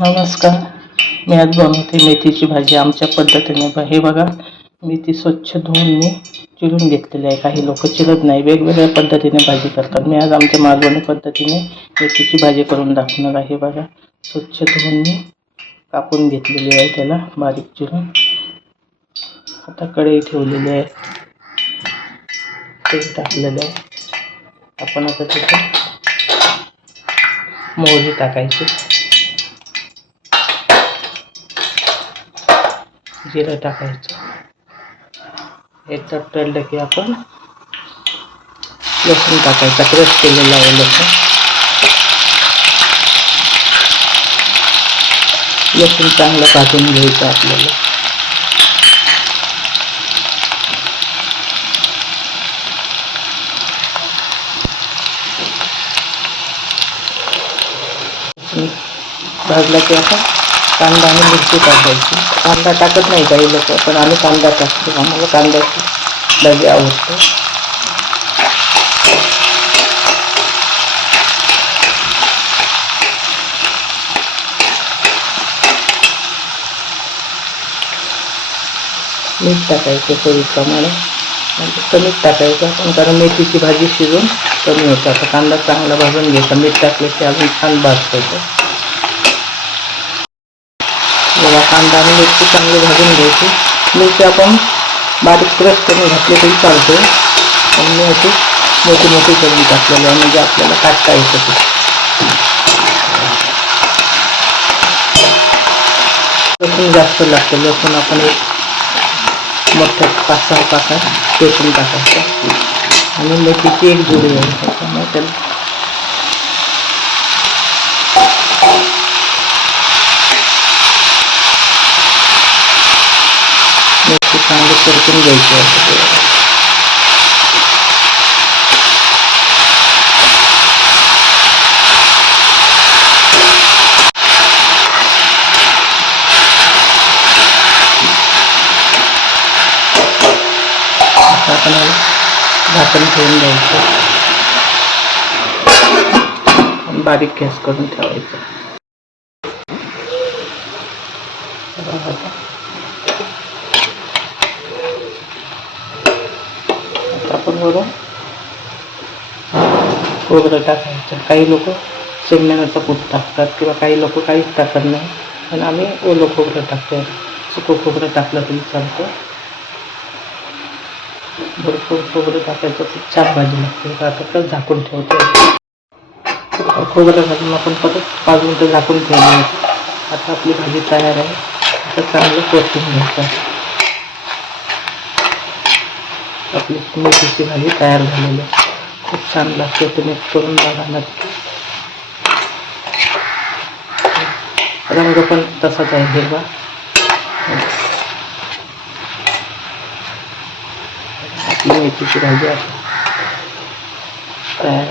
नमस्कार. मी आज बनवते मेथीची भाजी आमच्या पद्धतीने. हे बघा, मेथी स्वच्छ धुवून मी चिरून घेतलेली आहे. काही लोक चिरत नाही, वेगवेगळ्या पद्धतीने भाजी करतात. मी आज आमच्या मालवणी पद्धतीने मेथीची भाजी करून दाखवणार आहे. बघा, स्वच्छ धुवून मी कापून घेतलेली आहे, त्याला बारीक चिरून. आता कढई ठेवलेली आहे, तेल टाकलेलं आहे. आपण आता त्याच्यात मोहरी टाकायची, जिरं टाकायचं. हे तळलं की आपण लसूण टाकायचा, क्रश केलेला आहे लसूण. लसूण चांगलं भाजून घ्यायचं आपल्याला. भाजला की आपण कांदा आणि मिरची टाकायची. कांदा टाकत नाही काही लोक, पण आम्ही कांदा टाकतो. आम्हाला कांद्याची भाजी आवडते. मीठ टाकायचं चवीप्रमाणे, कमीच टाकायचं आपण, कारण मेथीची भाजी शिजून कमी होतं. आता कांदा चांगला भाजून घ्यायचा, मीठ टाकले की अजून छान भाजतो. बघा, कांदा आणि मिरची चांगली भाजून घ्यायची. मिरची आपण बारीक क्रश करून घातली तरी चालते, पण मी अशी मोठी मोठी करून टाकलेली आहे, म्हणजे आपल्याला काढता येतं ते. लसूण जास्त लागतं. लसूण आपण एक मोठ्या 5-6 पाकळ्या ठेचून टाकायचं. आणि मेथीची एक जुडी आहे, त्याच्यामुळे त्याला मेथी चांगली परतून घ्यायची आहे. आपण झाकण ठेवून द्यायचं, बारीक गॅस करून ठेवायचं. आपण वरून खोबरं टाकायचं. काही लोक शेंगदाण्याचा कूट टाकतात, किंवा काही लोक काहीच टाकत नाही, पण आम्ही ओलं खोबरं टाकतो. सुकं खोबरं टाकलं तरी चालतं. भरपूर खोबरं टाकायचं, खूप छान भाजी लागते. आता तर झाकून ठेवतो. खोबरं घालून आपण परत 5 मिनिटं झाकून ठेवलं. आता आपली भाजी तयार आहे. आता चांगलं परतून घ्यायचं. आपली मेथीची भाजी तयार झालेली आहे. खूप छान लागते, तुम्ही करून बघा नक्की. रंग पण तसाच आहे हिरवा. आपली मेथीची भाजी तयार.